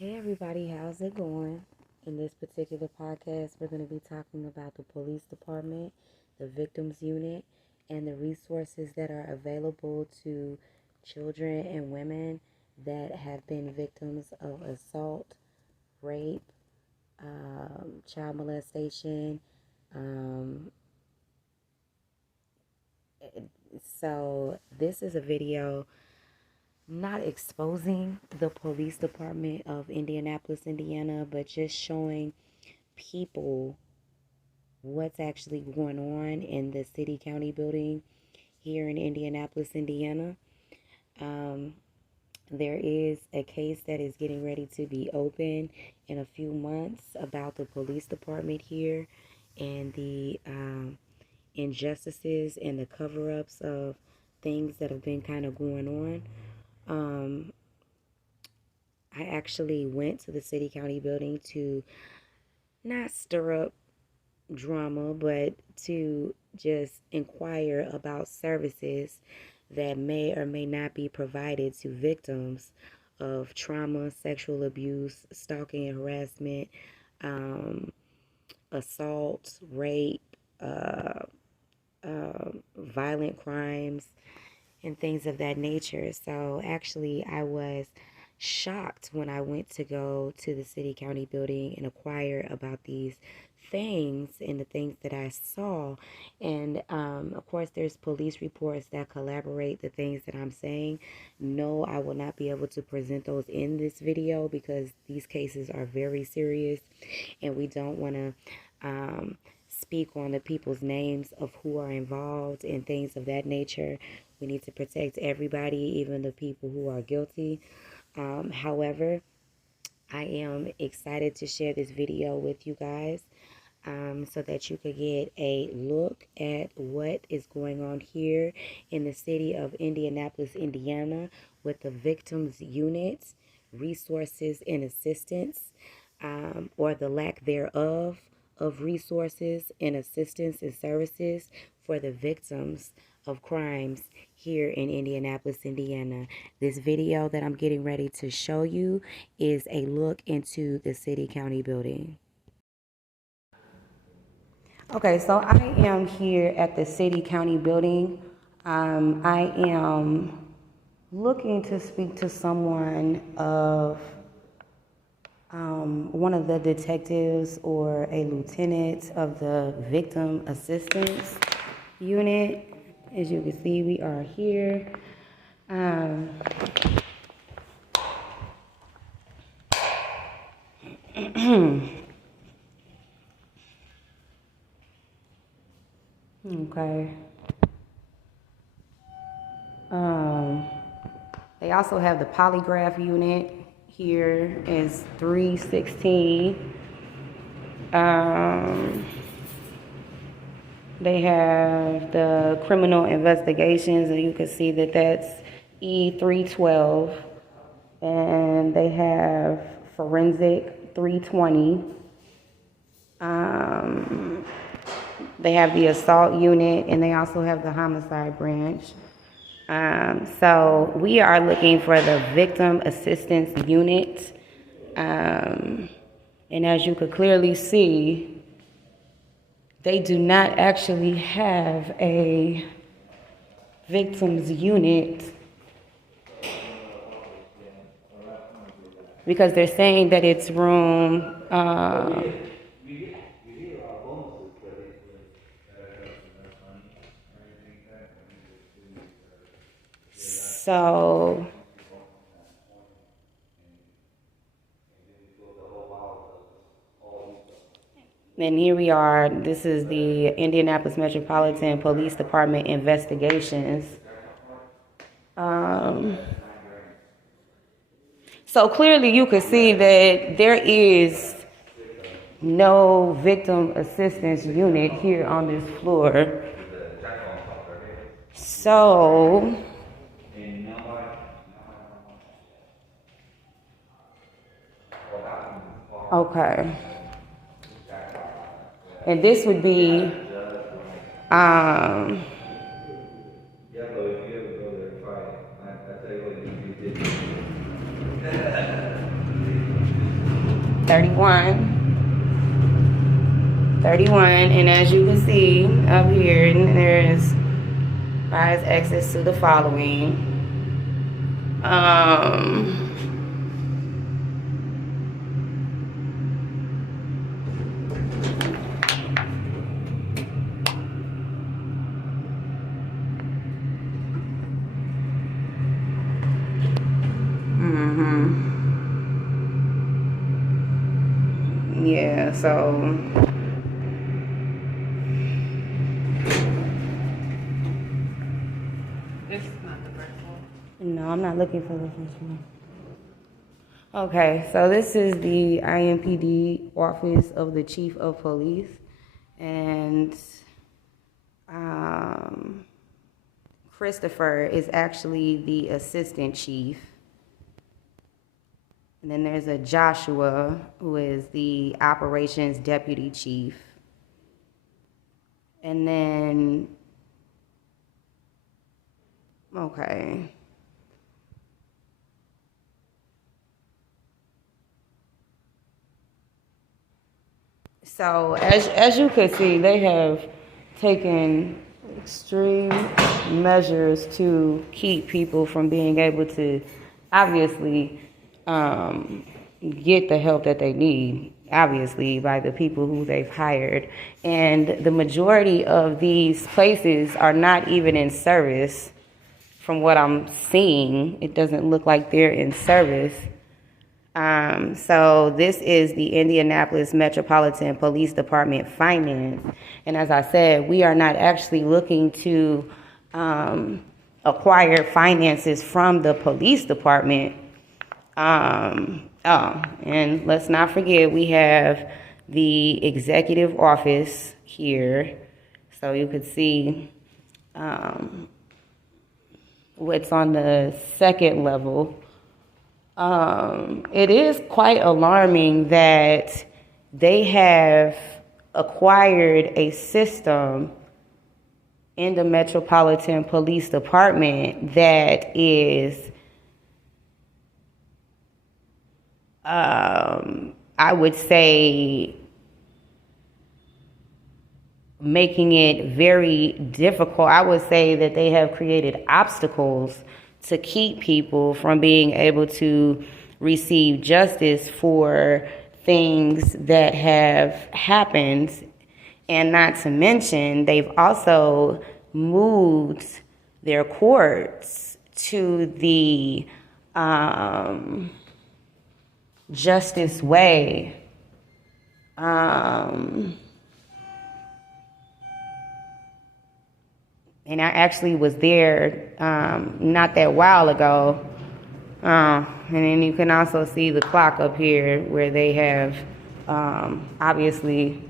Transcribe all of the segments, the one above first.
Hey everybody, how's it going? In this particular podcast, we're going to be talking about the police department, the victims unit, and the resources that are available to children and women that have been victims of assault, rape, child molestation. Um, so, this is a video not exposing the police department of Indianapolis, Indiana, but just showing people what's actually going on in the city county building here in Indianapolis, Indiana. Um, there is a case that is getting ready to be open in a few months about the police department here and the injustices and the cover-ups of things that have been kind of going on. I actually went to the city county building to not stir up drama, but to just inquire about services that may or may not be provided to victims of trauma, sexual abuse, stalking and harassment, um, assault, rape, violent crimes, and things of that nature. So actually, I was shocked when I went to go to the city county building and inquire about these things and the things that I saw. And of course, there's police reports that corroborate the things that I'm saying. No, I will not be able to present those in this video because these cases are very serious and we don't want to speak on the people's names of who are involved and things of that nature. We need to protect everybody, even the people who are guilty. However, I am excited to share this video with you guys so that you could get a look at what is going on here in the city of Indianapolis, Indiana with the victims unit, resources and assistance, or the lack thereof of resources and assistance and services for the victims of crimes here in Indianapolis, Indiana. This video that I'm getting ready to show you is a look into the city county building. Okay, so I am here at the city county building. I am looking to speak to someone of one of the detectives or a lieutenant of the victim assistance unit. As you can see, we are here. Okay. They also have the polygraph unit here is 316. They have the criminal investigations, and you can see that that's E312. And they have forensic 320. They have the assault unit, and they also have the homicide branch. So we are looking for the victim assistance unit. And as you could clearly see, they do not actually have a victims unit because they're saying that it's room so and here we are. This is the Indianapolis Metropolitan Police Department investigations. So clearly you could see that there is no victim assistance unit here on this floor. So, okay. And this would be, 31, and as you can see up here, there's 5 exits to the following. Yeah, so this is not the first one. no, I'm not looking for the first one. Okay, so this is the IMPD Office of the Chief of Police, and Christopher is actually the assistant chief. And then there's a Joshua, who is the operations deputy chief. And then, okay. So as you can see, they have taken extreme measures to keep people from being able to obviously get the help that they need, obviously, by the people who they've hired. And the majority of these places are not even in service. From what I'm seeing, it doesn't look like they're in service. So this is the Indianapolis Metropolitan Police Department finance. And as I said, we are not actually looking to acquire finances from the police department. And let's not forget, we have the executive office here. So you could see what's on the second level. It is quite alarming that they have acquired a system in the Metropolitan Police Department that is, I would say, making it very difficult. I would say that they have created obstacles to keep people from being able to receive justice for things that have happened. And not to mention, they've also moved their courts to the Justice Way. And I actually was there not that while ago. And then you can also see the clock up here where they have obviously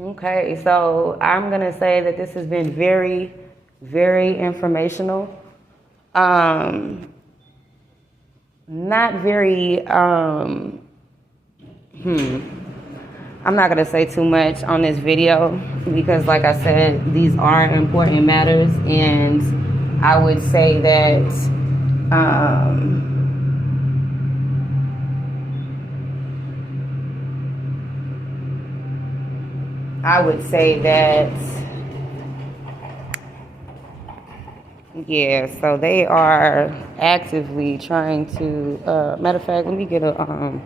okay, so I'm going to say that this has been very, very informational. Not very, I'm not going to say too much on this video because, like I said, these are important matters, and I would say that yeah, so they are actively trying to, matter of fact, let me get a,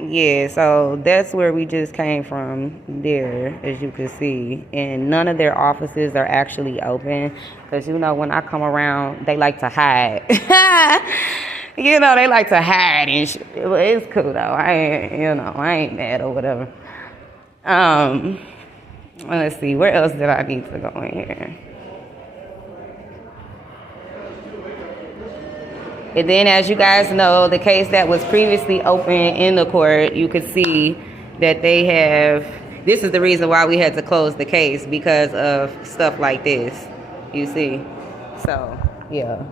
yeah, so that's where we just came from there, as you can see. And none of their offices are actually open because, you know, when I come around, they like to hide. You know, they like to hide and shit. It's cool, though. I ain't mad or whatever. Let's see, where else did I need to go in here? And then, as you guys know, the case that was previously open in the court, you could see that they have, this is the reason why we had to close the case, because of stuff like this, you see. So, yeah.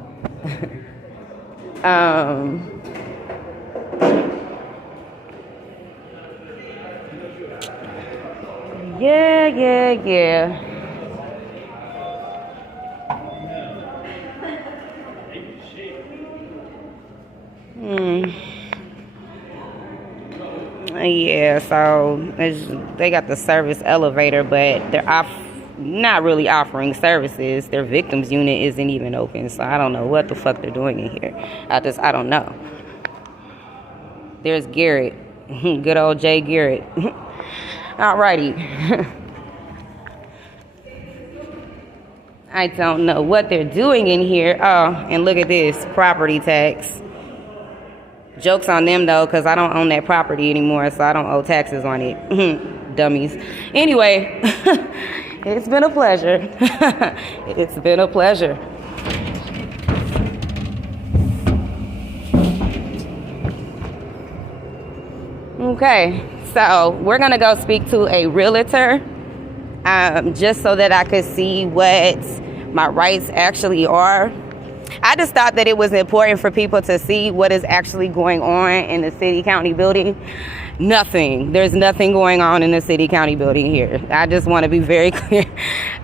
Yeah. Yeah, so they got the service elevator, but they're not really offering services. Their victims unit isn't even open, so I don't know what the fuck they're doing in here. I don't know. There's Garrett. Good old Jay Garrett. Alrighty. I don't know what they're doing in here. Oh, and look at this, property tax. Joke's on them, though, because I don't own that property anymore, so I don't owe taxes on it. Dummies. Anyway, it's been a pleasure. It's been a pleasure. Okay, so we're going to go speak to a realtor just so that I could see what my rights actually are. I just thought that it was important for people to see what is actually going on in the city county building. Nothing. There's nothing going on in the city county building here. I just want to be very clear.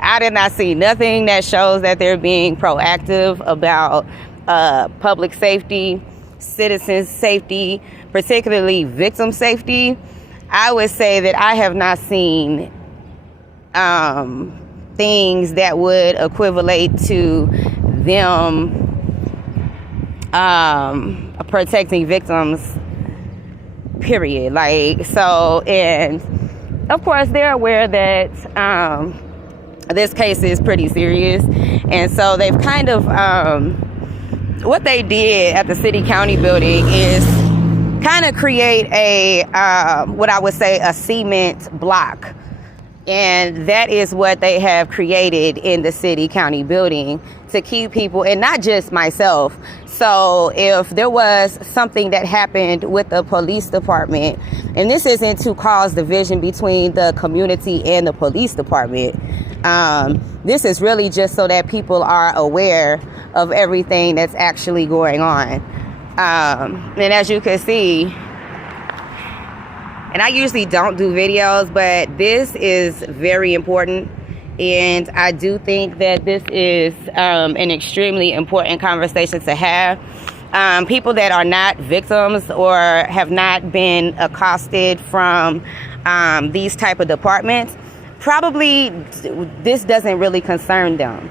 I did not see nothing that shows that they're being proactive about public safety, citizen safety, particularly victim safety. I would say that I have not seen things that would equivalent to them protecting victims, period. Like, so, and of course they're aware that this case is pretty serious, and so they've kind of what they did at the city county building is kind of create a what I would say a cement block. And that is what they have created in the city county building to keep people, and not just myself. So if there was something that happened with the police department, and this isn't to cause division between the community and the police department, this is really just so that people are aware of everything that's actually going on. And as you can see, and I usually don't do videos, but this is very important. And I do think that this is an extremely important conversation to have. People that are not victims or have not been accosted from these type of departments, probably this doesn't really concern them.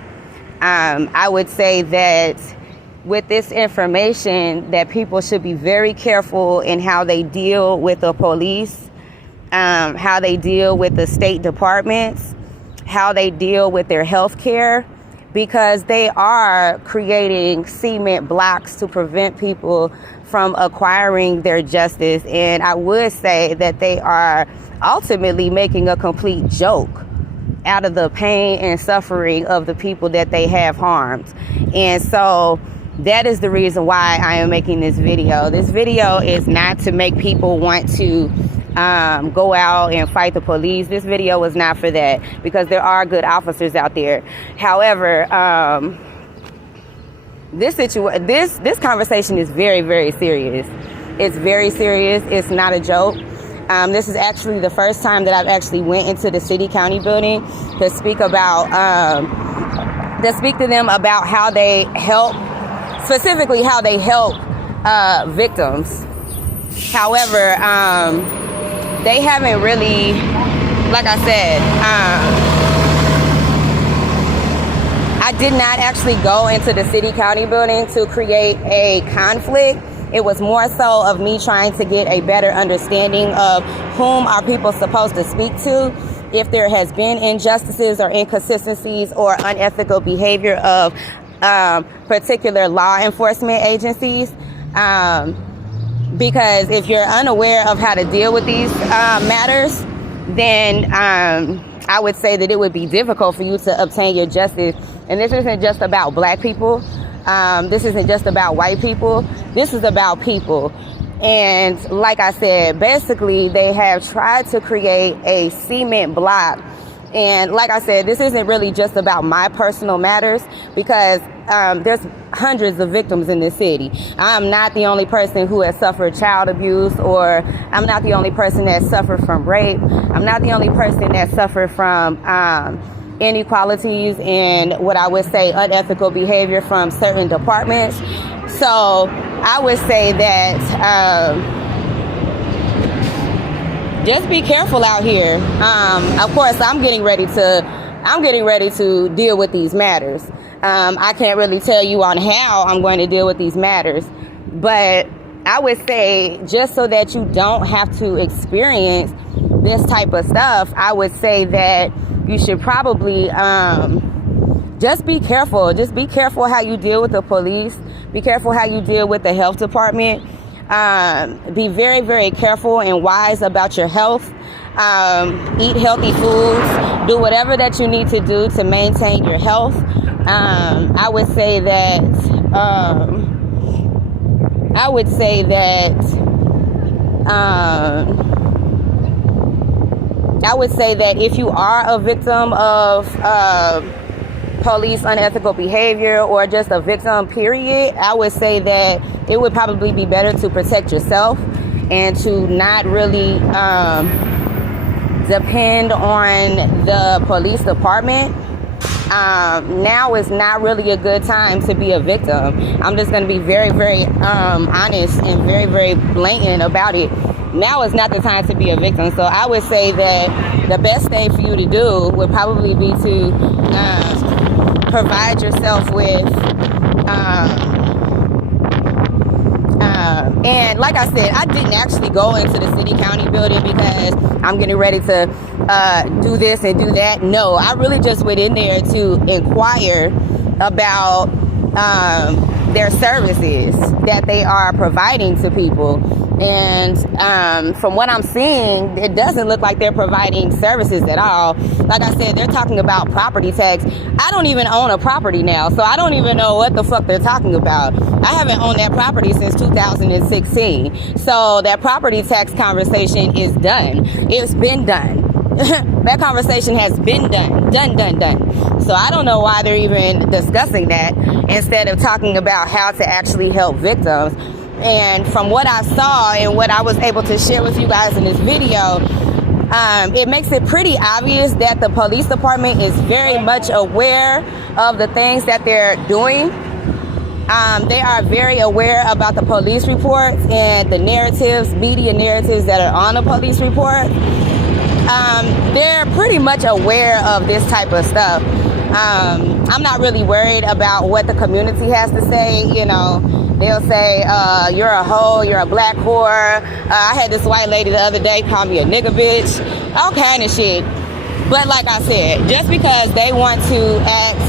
I would say that with this information, that people should be very careful in how they deal with the police, how they deal with the state departments, how they deal with their health care, because they are creating cement blocks to prevent people from acquiring their justice. And I would say that they are ultimately making a complete joke out of the pain and suffering of the people that they have harmed. And so that is the reason why I am making this video. This video is not to make people want to go out and fight the police. This video was not for that, because there are good officers out there. However, this conversation is very, very serious. It's very serious. It's not a joke. This is actually the first time that I've actually went into the city county building to speak about to speak to them about how they help, specifically how they help victims. However, they haven't really, like I said, I did not actually go into the city county building to create a conflict. It was more so of me trying to get a better understanding of whom are people supposed to speak to, if there has been injustices or inconsistencies or unethical behavior of particular law enforcement agencies. Because if you're unaware of how to deal with these matters, then I would say that it would be difficult for you to obtain your justice. And this isn't just about black people. This isn't just about white people. This is about people. And like I said, basically they have tried to create a cement block. And like I said, this isn't really just about my personal matters, because there's hundreds of victims in this city. I'm not the only person who has suffered child abuse, or I'm not the only person that suffered from rape. I'm not the only person that suffered from inequalities and what I would say unethical behavior from certain departments. So I would say that just be careful out here. Of course, I'm getting ready to deal with these matters. I can't really tell you on how I'm going to deal with these matters, but I would say, just so that you don't have to experience this type of stuff, I would say that you should probably just be careful. Just be careful how you deal with the police. Be careful how you deal with the health department. Be very, very careful and wise about your health. Eat healthy foods. Do whatever that you need to do to maintain your health. I would say that if you are a victim of police unethical behavior, or just a victim period, I would say that it would probably be better to protect yourself and to not really depend on the police department. Now is not really a good time to be a victim. I'm just going to be very, very honest and very, very blatant about it. Now is not the time to be a victim. So I would say that the best thing for you to do would probably be to provide yourself with and like I said, I didn't actually go into the city county building because I'm getting ready to do this and do that. No, I really just went in there to inquire about their services that they are providing to people. And from what I'm seeing, it doesn't look like they're providing services at all. Like I said, they're talking about property tax. I don't even own a property now, so I don't even know what the fuck they're talking about. I haven't owned that property since 2016. So that property tax conversation is done. It's been done. That conversation has been done. Done. So I don't know why they're even discussing that instead of talking about how to actually help victims. And from what I saw and what I was able to share with you guys in this video, it makes it pretty obvious that the police department is very much aware of the things that they're doing. They are very aware about the police reports and the narratives, media narratives that are on the police report. They're pretty much aware of this type of stuff. I'm not really worried about what the community has to say. You know, they'll say, you're a hoe, you're a black whore. I had this white lady the other day call me a nigga bitch, all kind of shit. But like I said, just because they want to act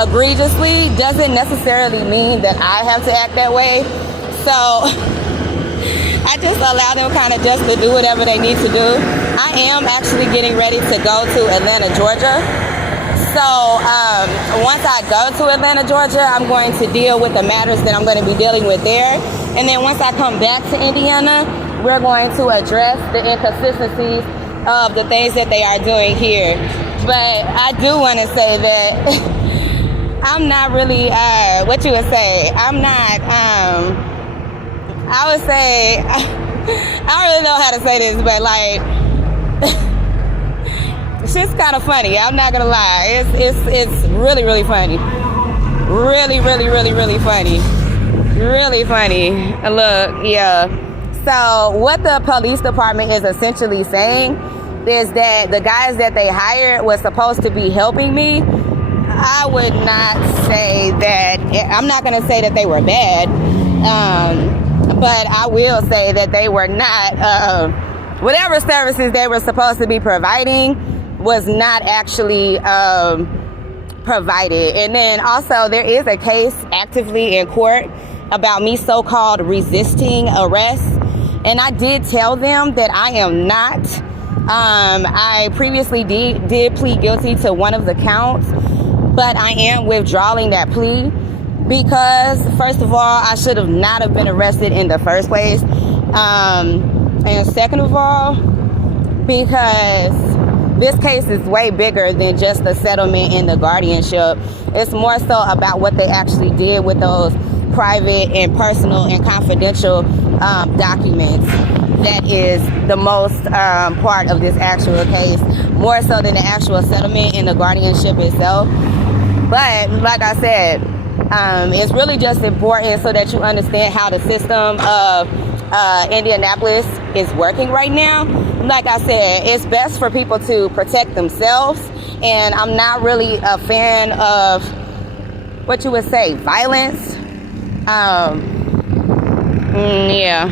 egregiously doesn't necessarily mean that I have to act that way. So I just allow them kind of just to do whatever they need to do. I am actually getting ready to go to Atlanta, Georgia. So once I go to Atlanta, Georgia, I'm going to deal with the matters that I'm going to be dealing with there. And then once I come back to Indiana, we're going to address the inconsistencies of the things that they are doing here. But I do want to say that I'm not really, what you would say, I'm not, I would say, I don't really know how to say this, but like, it's just kind of funny. I'm not gonna lie. It's really, really funny. Really, really, really, really funny. Really funny. Look, yeah. So what the police department is essentially saying is that the guys that they hired was supposed to be helping me. I would not say that. I'm not gonna say that they were bad. But I will say that they were not, whatever services they were supposed to be providing was not actually provided. And then also there is a case actively in court about me so-called resisting arrest. And I did tell them that I am not. I previously did plead guilty to one of the counts, but I am withdrawing that plea because, first of all, I should have not have been arrested in the first place. And second of all, because this case is way bigger than just the settlement and the guardianship. It's more so about what they actually did with those private and personal and confidential documents. That is the most part of this actual case, more so than the actual settlement and the guardianship itself. But like I said, it's really just important so that you understand how the system of Indianapolis is working right now. Like I said, it's best for people to protect themselves, and I'm not really a fan of what you would say, violence. Yeah,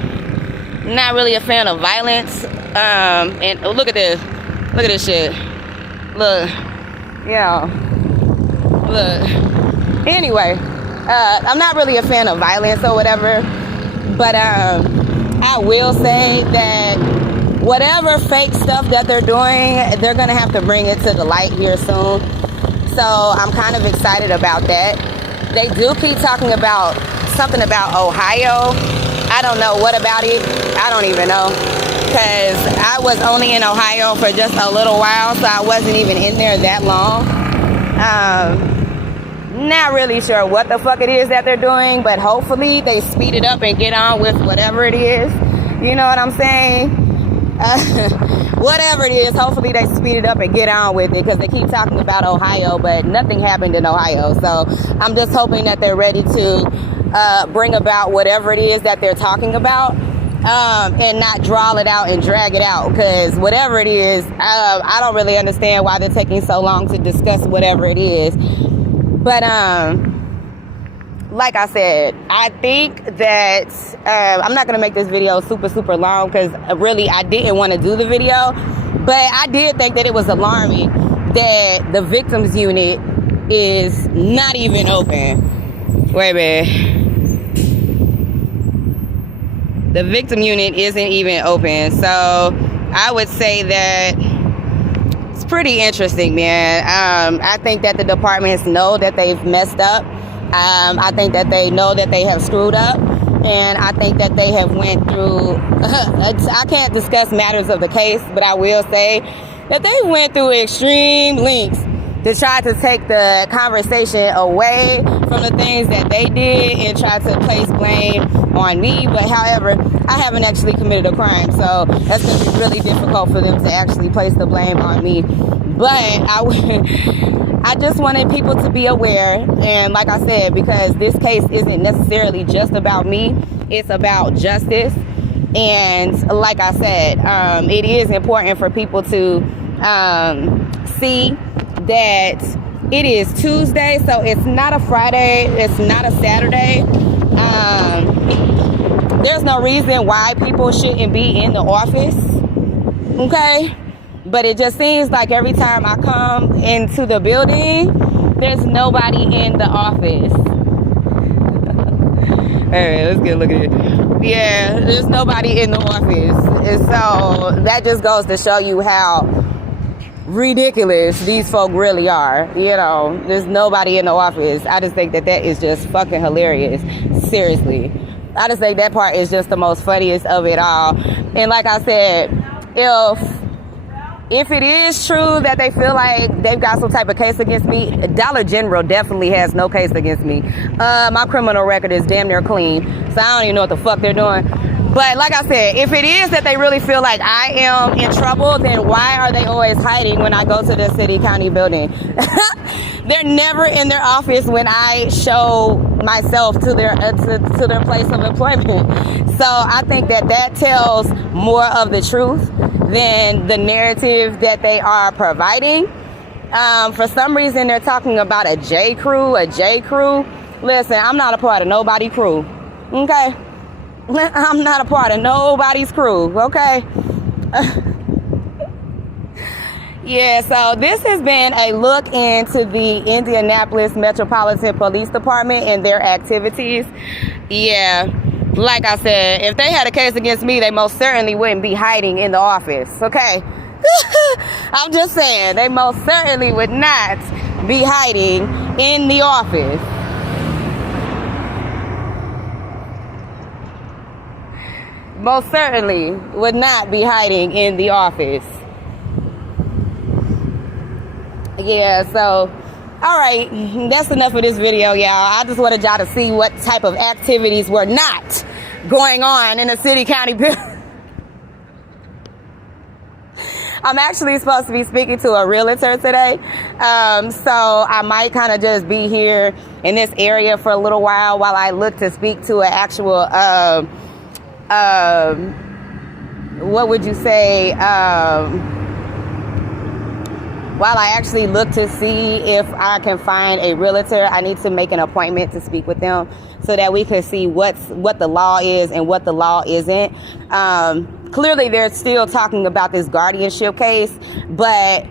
not really a fan of violence. And oh, look at this shit. Look, look. Anyway, I'm not really a fan of violence or whatever, but I will say that whatever fake stuff that they're doing, they're gonna have to bring it to the light here soon. So I'm kind of excited about that. They do keep talking about something about Ohio. I don't know what about it. I don't even know, because I was only in Ohio for just a little while, so I wasn't even in there that long. Not really sure what the fuck it is that they're doing, but hopefully they speed it up and get on with whatever it is. You know what I'm saying? Whatever it is, hopefully they speed it up and get on with it, because they keep talking about Ohio, but nothing happened in Ohio. So I'm just hoping that they're ready to bring about whatever it is that they're talking about, and not draw it out and drag it out, because whatever it is, I don't really understand why they're taking so long to discuss whatever it is. But like I said, I think that I'm not gonna make this video super long, because really I didn't want to do the video, but I did think that it was alarming that the victims unit is not even open. Wait a minute. The victim unit isn't even open. So I would say that it's pretty interesting, man. I think that the departments know that they've messed up. I think that they know that they have screwed up. And I think that they have went through, I can't discuss matters of the case, but I will say that they went through extreme lengths to try to take the conversation away from the things that they did and try to place blame on me. But however, I haven't actually committed a crime, so that's going to be really difficult for them to actually place the blame on me. But I just wanted people to be aware, and like I said, because this case isn't necessarily just about me, it's about justice. And like I said, it is important for people to see that it is Tuesday, so it's not a Friday, it's not a Saturday. There's no reason why people shouldn't be in the office, okay? But it just seems like every time I come into the building, there's nobody in the office. Alright, let's get a look at it. Yeah, there's nobody in the office. And so that just goes to show you how ridiculous these folk really are. You know, there's nobody in the office. I just think that that is just fucking hilarious. Seriously. I just think that part is just the most funniest of it all. And like I said, if it is true that they feel like they've got some type of case against me, Dollar General definitely has no case against me. My criminal record is damn near clean, so I don't even know what the fuck they're doing. But like I said, if it is that they really feel like I am in trouble, then why are they always hiding when I go to the city county building? They're never in their office when I show myself to their place of employment. So I think that that tells more of the truth than the narrative that they are providing. For some reason, they're talking about a J crew. Listen, I'm not a part of nobody's crew, okay? I'm not a part of nobody's crew, okay? Yeah, so this has been a look into the Indianapolis Metropolitan Police Department and their activities. Yeah, like I said, if they had a case against me, they most certainly wouldn't be hiding in the office, okay? I'm just saying, they most certainly would not be hiding in the office. Most certainly would not be hiding in the office. Yeah, so, all right, that's enough of this video, y'all. I just wanted y'all to see what type of activities were not going on in the city county building. I'm actually supposed to be speaking to a realtor today, so I might kind of just be here in this area for a little while I look to speak to an actual what would you say, while I actually look to see if I can find a realtor, I need to make an appointment to speak with them so that we can see what the law is and what the law isn't. Clearly, they're still talking about this guardianship case, but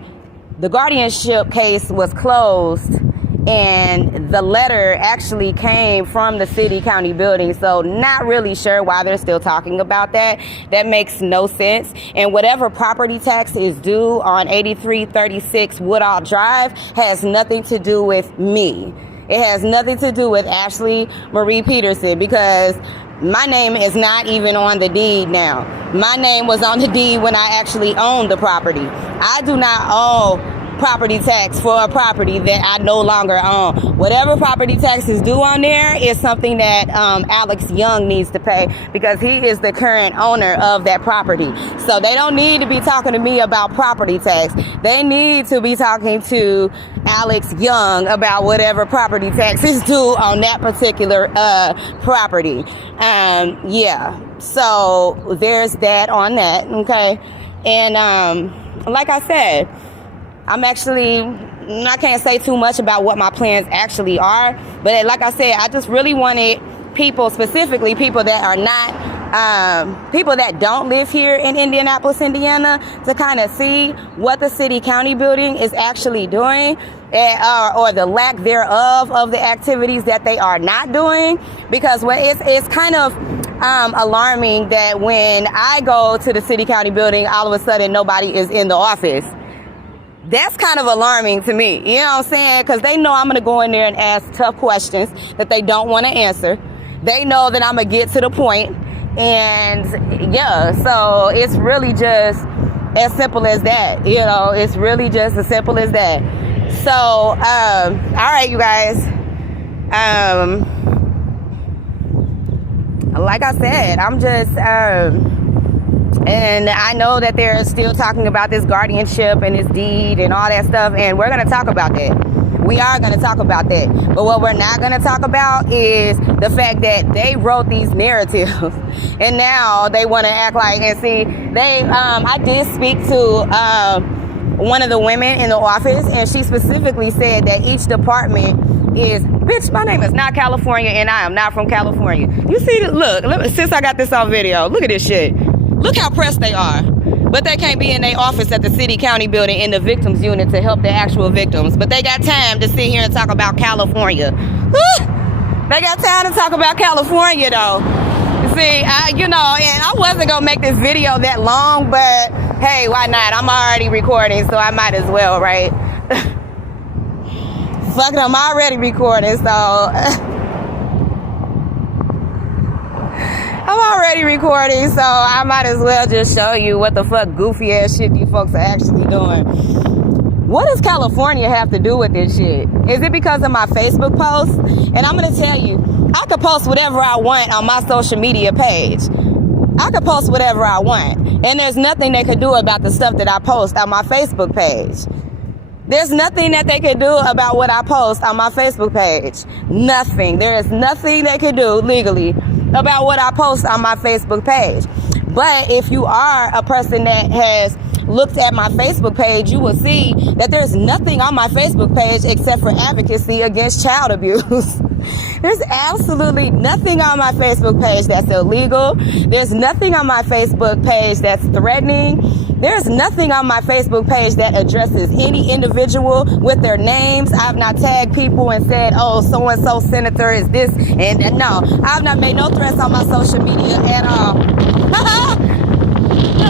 the guardianship case was closed and the letter actually came from the city county building. So not really sure why they're still talking about that. That makes no sense. And whatever property tax is due on 8336 Woodall Drive has nothing to do with me. It has nothing to do with Ashley Marie Peterson, because my name is not even on the deed now. My name was on the deed when I actually owned the property. I do not owe property tax for a property that I no longer own. Whatever property tax is due on there is something that Alex Young needs to pay, because he is the current owner of that property. So they don't need to be talking to me about property tax. They need to be talking to Alex Young about whatever property tax is due on that particular property. Yeah, so there's that on that, okay? And like I said, I can't say too much about what my plans actually are, but like I said, I just really wanted people, specifically people that are not, people that don't live here in Indianapolis, Indiana, to kind of see what the city county building is actually doing, or the lack thereof of the activities that they are not doing. Because when it's kind of alarming that when I go to the city county building, all of a sudden nobody is in the office. That's kind of alarming to me, you know what I'm saying? Because they know I'm going to go in there and ask tough questions that they don't want to answer. They know that I'm going to get to the point. And yeah, so it's really just as simple as that. You know, it's really just as simple as that. So, all right, you guys. Like I said, I'm just... and I know that they're still talking about this guardianship and this deed and all that stuff, and we're going to talk about that. We are going to talk about that. But what we're not going to talk about is the fact that they wrote these narratives and now they want to act like, and see, I did speak to one of the women in the office, and she specifically said that each department is, bitch, my name is not California and I am not from California. You see, look, since I got this on video, look at this shit. Look how pressed they are. But they can't be in their office at the city county building in the victims unit to help the actual victims. But they got time to sit here and talk about California. They got time to talk about California, though. You see, and I wasn't going to make this video that long, but hey, why not? I'm already recording, so I might as well, right? Fuck it, I'm already recording, so... I'm already recording, so I might as well just show you what the fuck goofy ass shit these folks are actually doing. What does California have to do with this shit? Is it because of my Facebook posts? And I'm gonna tell you, I could post whatever I want on my social media page. I could post whatever I want. And there's nothing they could do about the stuff that I post on my Facebook page. There's nothing that they can do about what I post on my Facebook page. Nothing. There is nothing they can do legally about what I post on my Facebook page. But if you are a person that has looked at my Facebook page, you will see that there's nothing on my Facebook page except for advocacy against child abuse. There's absolutely nothing on my Facebook page that's illegal. There's nothing on my Facebook page that's threatening. There's nothing on my Facebook page that addresses any individual with their names. I've not tagged people and said, oh, so-and-so senator is this. And no, I've not made no threats on my social media at all.